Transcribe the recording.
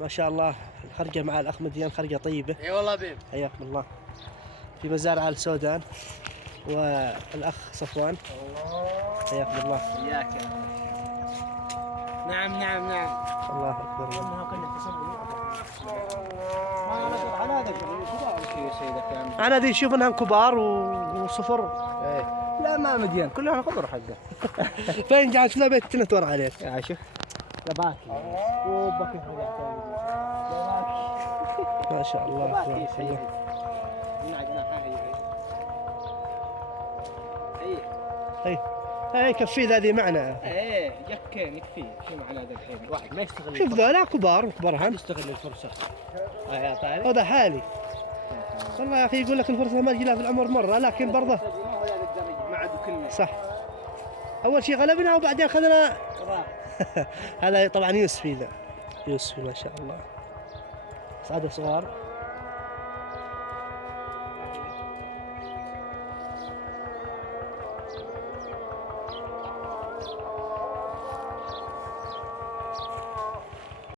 ما شاء الله الخرقة مع الأخ مديان خرقة طيبة. اي والله بيب. حياكم الله. في مزارع آل سودان والأخ صفوان. حياكم الله. حياك. نعم نعم نعم. الله أكبر. أنا دي شوف إنها كبار وصفر. ايه لا ما مديان كلها خضر حقه. فين جعل شو ذا بيت تنتور عليك؟ يا شوف لباكي وباكي ما شاء الله. باكي الله. هي كفي ذا معنا. ايه جكين يكفي شو معنى هذا الحين واحد ما يستغل. شوف ذولا كبار كبرهم. يستغل الفرصة. هذا حالي. والله يا أخي يقول لك الفرصة ما تجي لها في العمر مرة، لكن برضه صح. أول شيء غلبنا وبعدين أخذنا. هذا طبعا يوسفي ذا. يوسفي ما شاء الله. صعدة صغار.